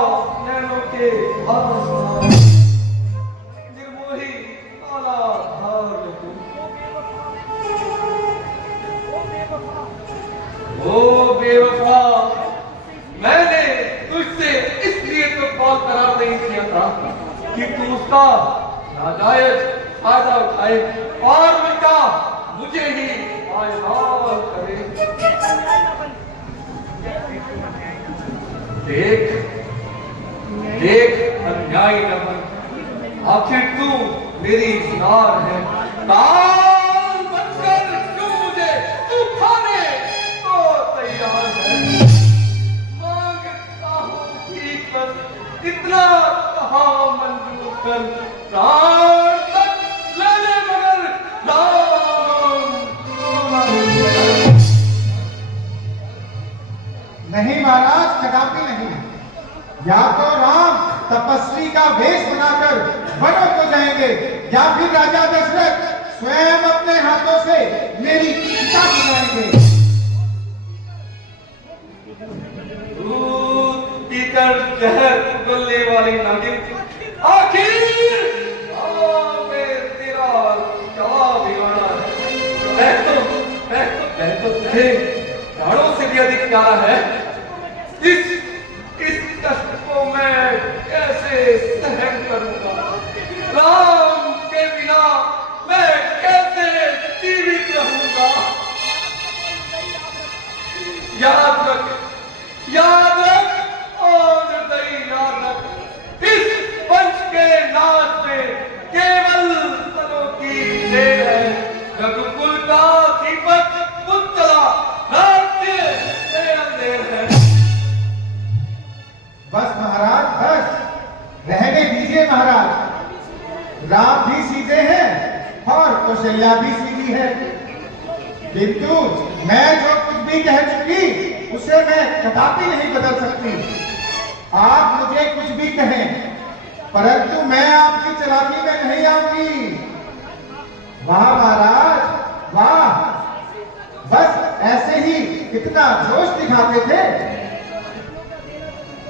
नैनों के भार, निर्मोही काला धार ले तू। ओ बेवफा, मैंने तुझसे इसलिए तो कॉल करार नहीं किया था कि तू उसका नाजायज फायदा उठाए और उल्टा मुझे ही पायमाल करे। देख अन्याय न बन, आखिर तू मेरी नार है। काल बनकर क्यों मुझे तू खाने तो तैयार है। मांगता हूँ ठीक बस इतना, कहा मंजूर कर। प्राण तक ले ले मगर राम नहीं महाराज, कदापि नहीं। या तो राम तपस्वी का वेश बनाकर वनों को जाएंगे, या फिर राजा दशरथ स्वयं अपने हाथों से मेरी चिता बुझाएंगे। दूध पीकर जहर उगलने वाली नागिन, आखिर तेरा जवाब दिलाना है। मैं तो तुझे प्राणों से भी अधिक प्यारा है। इस कष्ट को मैं कैसे सहन करूंगा? राम के बिना मैं कैसे जीवित रहूंगा? याद रख और निर्दयी याद रख, इस पंच के नाच में केवल पलों की देर है। रघुकुल का दीपक बुझ चला, राज्य में अंधेर है। बस महाराज बस, रहने दीजिए महाराज। राम भी सीधे हैं और कौशल्या भी सीधी है, किंतु मैं जो कुछ भी कह चुकी उसे मैं कदापि नहीं बदल सकती। आप मुझे कुछ भी कहें, परंतु मैं आपकी चालाकी में नहीं आऊंगी। वाह महाराज वाह, बस ऐसे ही कितना जोश दिखाते थे।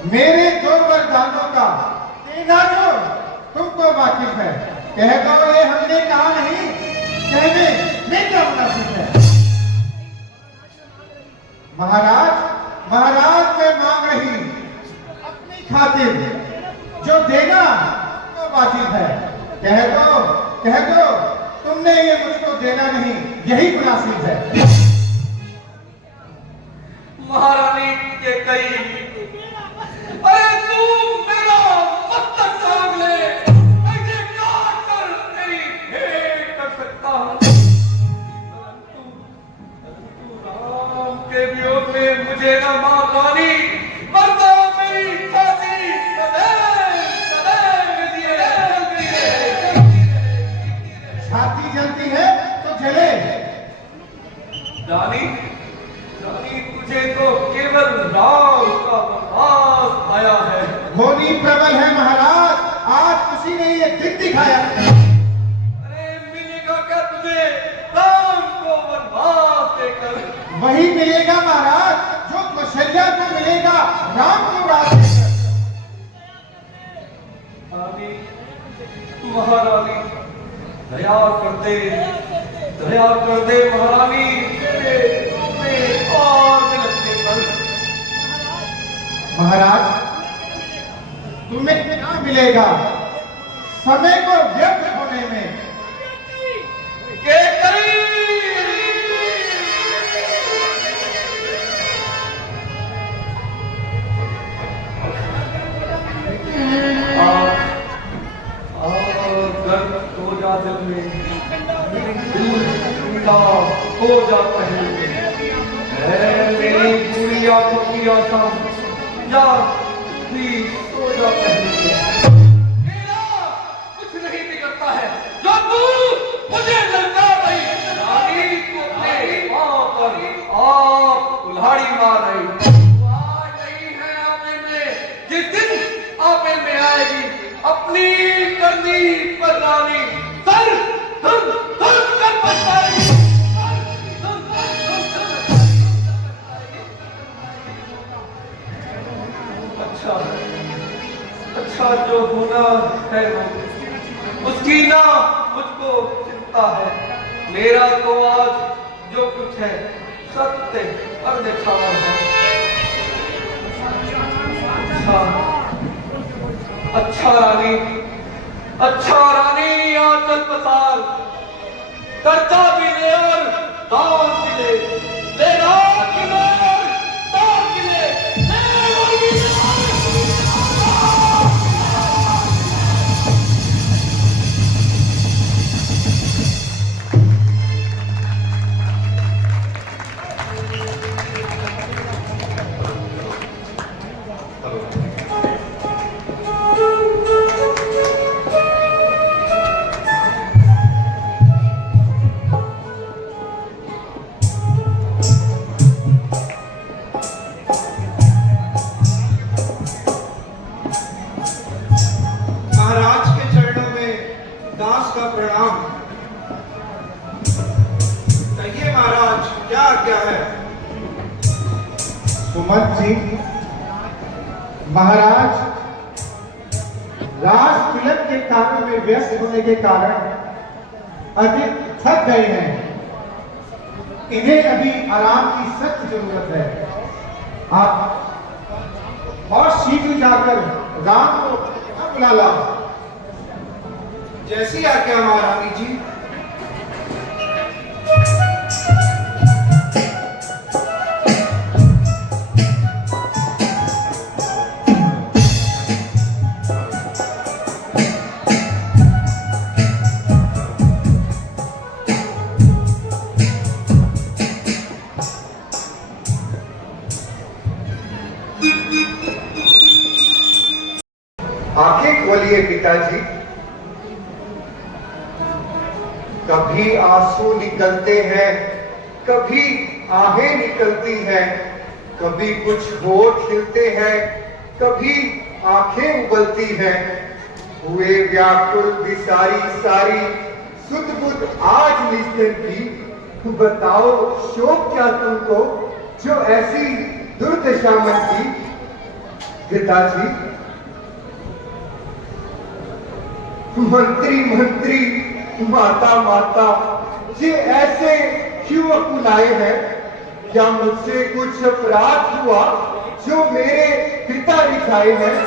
मेरे दो वरदानों का देना जो तुमको वाकिफ है, कह दो ये हमने कहा नहीं, कहने में क्या मुनासिब है। महाराज मैं मांग रही अपनी खातिर जो देना तो वाजिब है, कह दो तुमने ये मुझको देना नहीं, यही मुनासिब है। महारानी के कई, अरे तू मेरा मस्तक काट ले, ऐसे काट कर तेरी भेंट कर सकता हूं। राम के वियोग में मुझे न मार डाली, मरता मेरी छाती छाती जलती है तो जले। रानी तुझे तो केवल राम का प्रकाश आया है। होनी प्रबल है महाराज, आज किसी ने ये दिन दिखाया। अरे मिलेगा क्या तुझे राम को वनवास देकर? वही मिलेगा महाराज जो कौशल्या को मिलेगा राम को राज देकर। महारानी दया कर दे महारानी, और मिलते पर। महाराज तुम्हें क्या मिलेगा समय को व्यर्थ होने में? के करी गर्व हो जा दिल में, दिल हो जा पहले मेरी पूरी आंखों की आशा, या प्लीज सो जा पहले। मेरा कुछ नहीं बिगड़ता है जो तू मुझे ललका रही। रानी को अपने पांव पर आप कुल्हाड़ी मार रही। आ गई है आपे में, जिस दिन आपे में आएगी अपनी करनी पर रानी सर कर पाएगी। अच्छा जो होना है उसकी ना मुझको चिंता है। मेरा तो आज जो कुछ है सत्य पर दिखावा है। अच्छा रानी आंचल पसार, कर्जा भी ले और दान भी ले रात भी ले और दान भी ले और भी ले। आज्ञा है? सुमंत जी, महाराज राज तिलक के कार्य में व्यस्त होने के कारण अधिक थक गए हैं। इन्हें अभी आराम की सख्त जरूरत है। आप और शीघ्र जाकर राम को बुला लाओ। जैसी आज्ञा महारानी जी। आंखें खोलिए पिताजी। कभी आंसू निकलते हैं, कभी आहें निकलती हैं, कभी कुछ होठ खिलते हैं, कभी आंखें उबलती हैं। हुए व्याकुल बिसारी सारी, सुध बुध आज निश्चय की। बताओ शोक क्या तुमको, जो ऐसी दुर्दशा मन की। पिताजी, मंत्री मंत्री, माता माता, ये ऐसे क्यों अकुलाए हैं? क्या मुझसे कुछ अपराध हुआ जो मेरे पिता लिखाए हैं?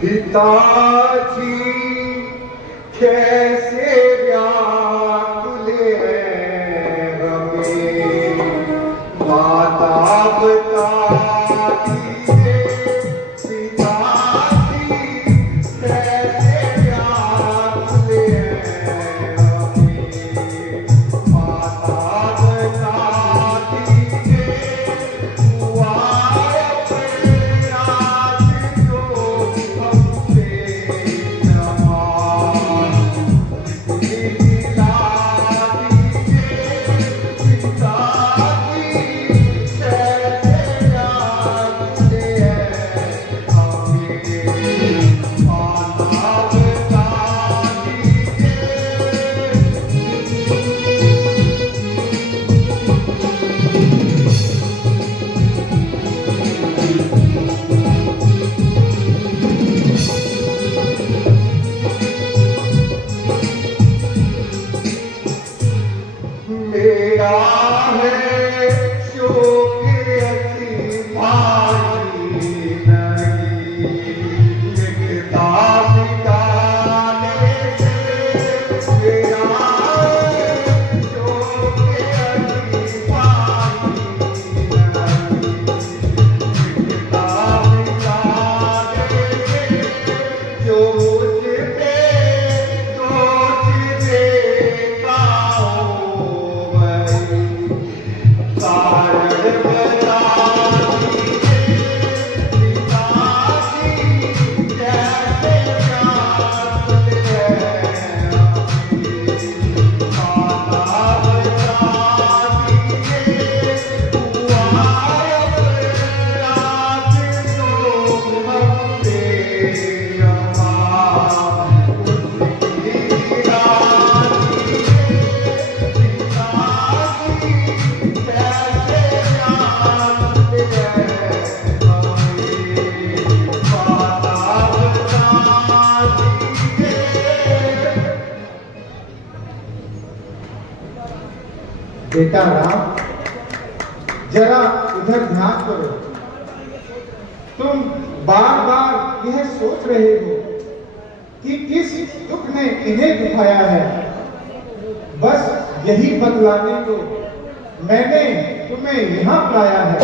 पिताजी कैसे व्याकुले हैं हमें, माता बता दीजिए। पिताजी कैसे व्याकुले हैं हमें, माता बता दीजिए। हुआ प्रयास जो हमसे समान, दिला दीजिए। पिताजी कैसे व्याकुले हैं हमें, माता बता दीजिए। मेरा है शोक अति भारी नहीं, लिखता मिटाने से। मेरा है शोक अति भारी नहीं, लिखता मिटाने से। जो मुझ पे दोष देता हो वही, कारण बता दीजिए। पिताजी कैसे व्याकुल हैं हमें, माता बता दीजिए। हुआ प्रयास जो हमसे समान, उसकी दिला दीजिए। पिताजी कैसे व्याकुल हैं हमें, माता बता दीजिए। बेटा राम, जरा इधर ध्यान करो। तुम बार बार यह सोच रहे हो कि किस दुख ने इन्हें दुखाया है। बस यही बतलाने को मैंने तुम्हें यहाँ बुलाया है।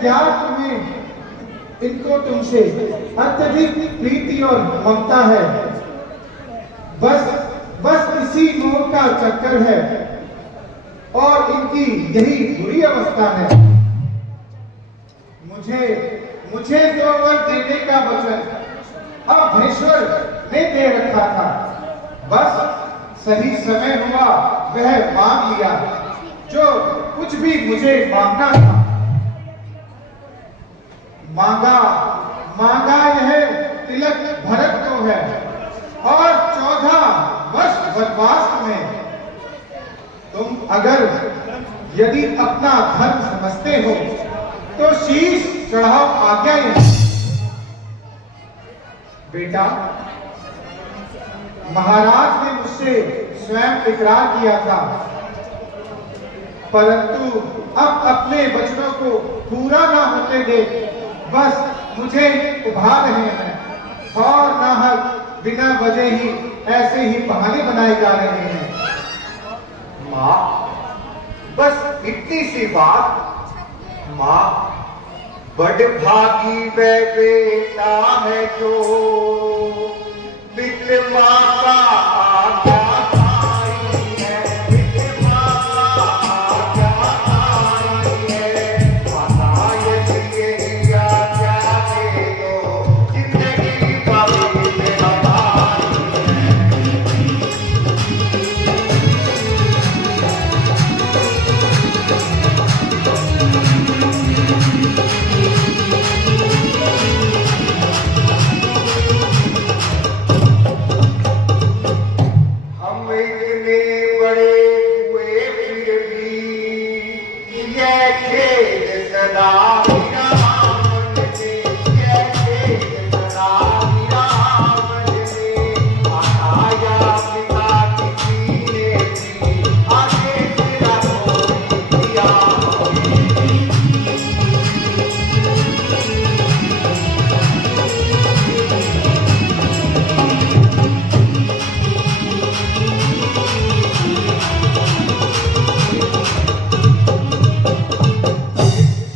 क्या तुम्हें इनको तुमसे अत्यधिक प्रीति और ममता है। बस इसी मोह का चक्कर है और इनकी यही बुरी अवस्था है। मुझे तो वर देने का वचन अब भीष्मर ने दे रखा था। बस सही समय हुआ वह मांग लिया जो कुछ भी मुझे मांगना था। मांगा यह तिलक भरत को है और 14 वर्ष वनवास में। तुम अगर यदि अपना धर्म समझते हो तो शीश चढ़ाओ आज्ञा है। बेटा, महाराज ने मुझसे स्वयं इकरार किया था, परंतु अब अपने वचनों को पूरा ना होते देख बस मुझे उभा रहे हैं और नाहक बिना वजह ही ऐसे ही बहाने बनाए जा रहे हैं। माँ, बस इतनी सी बात। माँ, बड़ भागी वे बेटा है जो पिता माँ का आज्ञाकारी है, पिता माँ का आज्ञाकारी है। माता यदि आज्ञा दे तो जिंदगी पवित्र हमारी हम इतने बड़े हुए फिर भी ये खेद सदा मेरा मन में, ये खेद सदा मेरा मन में। आया पिता किसी ने भी आगे तेरा कोई दिया।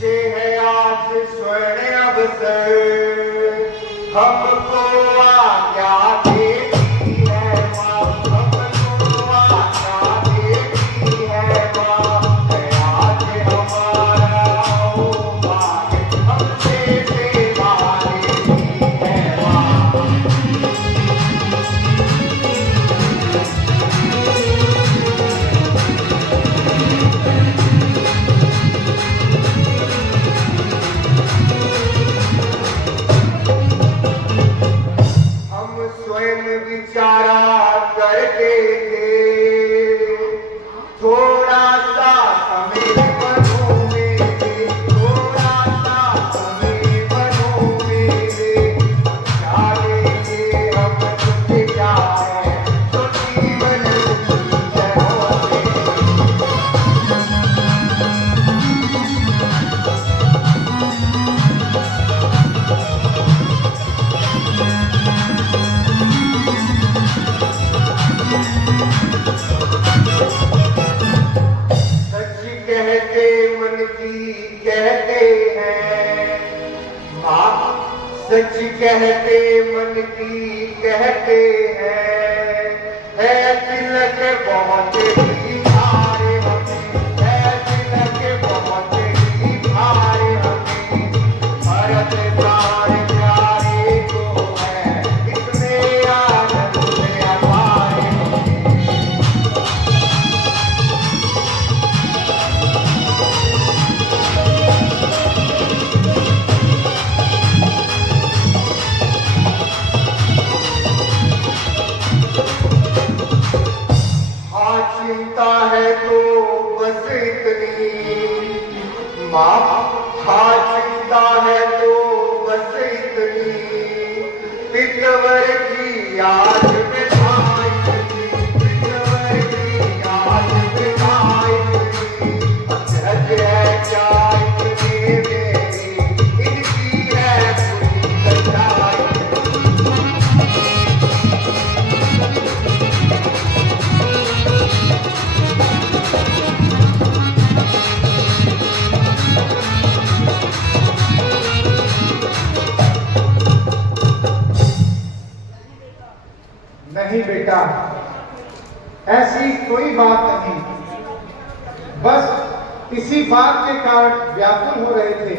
ये है आज स्वर्ण अवसर, हमको आज्ञा देती है माँ, हमको आज्ञा देती है माँ। है आज हमारा भाग्य, हमसे सेवा लेती है माँ। हम स्वयं विचारा करते थे, थोड़ा सा समय बनो मेरे, थोड़ा सा समय बनो मेरे। जानेंगे हम तुझे क्या है तो जीवन सुखी रहोगे। सच कहते मन की कहते हैं माँ, सच कहते मन की कहते हैं। है तिलक बहुत ही भारे हमें, है तिलक बहुत ही भारे हमें। भरत प्राण प्यारे को है, इतने आनंद में अपारे हमें। हाँ, चिंता है तो बस इतनी माँ, हाँ चिंता है तो बस इतनी। पितवर की याद में भाई, पितवर की याद में भाई। अचरज है क्या इतने मेरी, इनकी है पूरी सच्चाई। नहीं बेटा, ऐसी कोई बात नहीं। बस इसी बात के कारण व्याकुल हो रहे थे।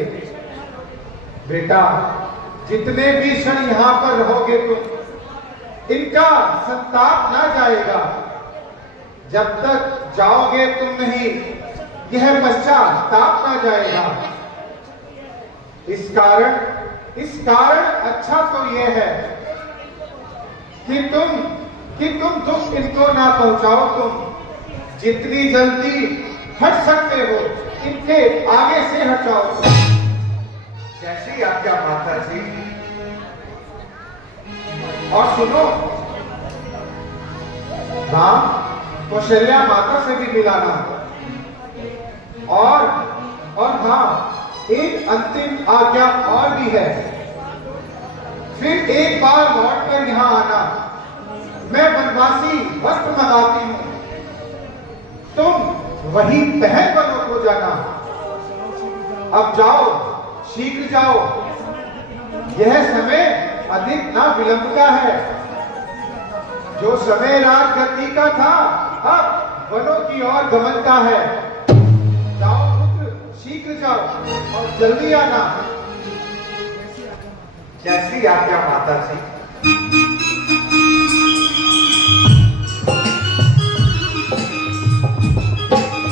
बेटा, जितने भी क्षण यहाँ पर रहोगे तुम, इनका संताप ना जाएगा। जब तक जाओगे तुम नहीं, यह पश्चाताप ना जाएगा। इस कारण इस कारण अच्छा तो यह है कि तुम दुख इनको ना पहुंचाओ। तुम जितनी जल्दी हट सकते हो इनके आगे से हटाओ। जैसी आज्ञा माता जी। और सुनो, राम कौशल्या माता से भी मिलाना। और हाँ, एक अंतिम आज्ञा और भी है। फिर एक बार लौट कर यहाँ आना। मैं वनवासी वस्त्र मंगाती हूँ, तुम वही पहन बनो हो जाना। अब जाओ, शीघ्र जाओ, यह समय अधिक ना विलंब का है। जो समय रात गति का था अब वनों की ओर गमन का है। जाओ पुत्र, शीघ्र जाओ और जल्दी आना। जैसी आज्ञा माता जी।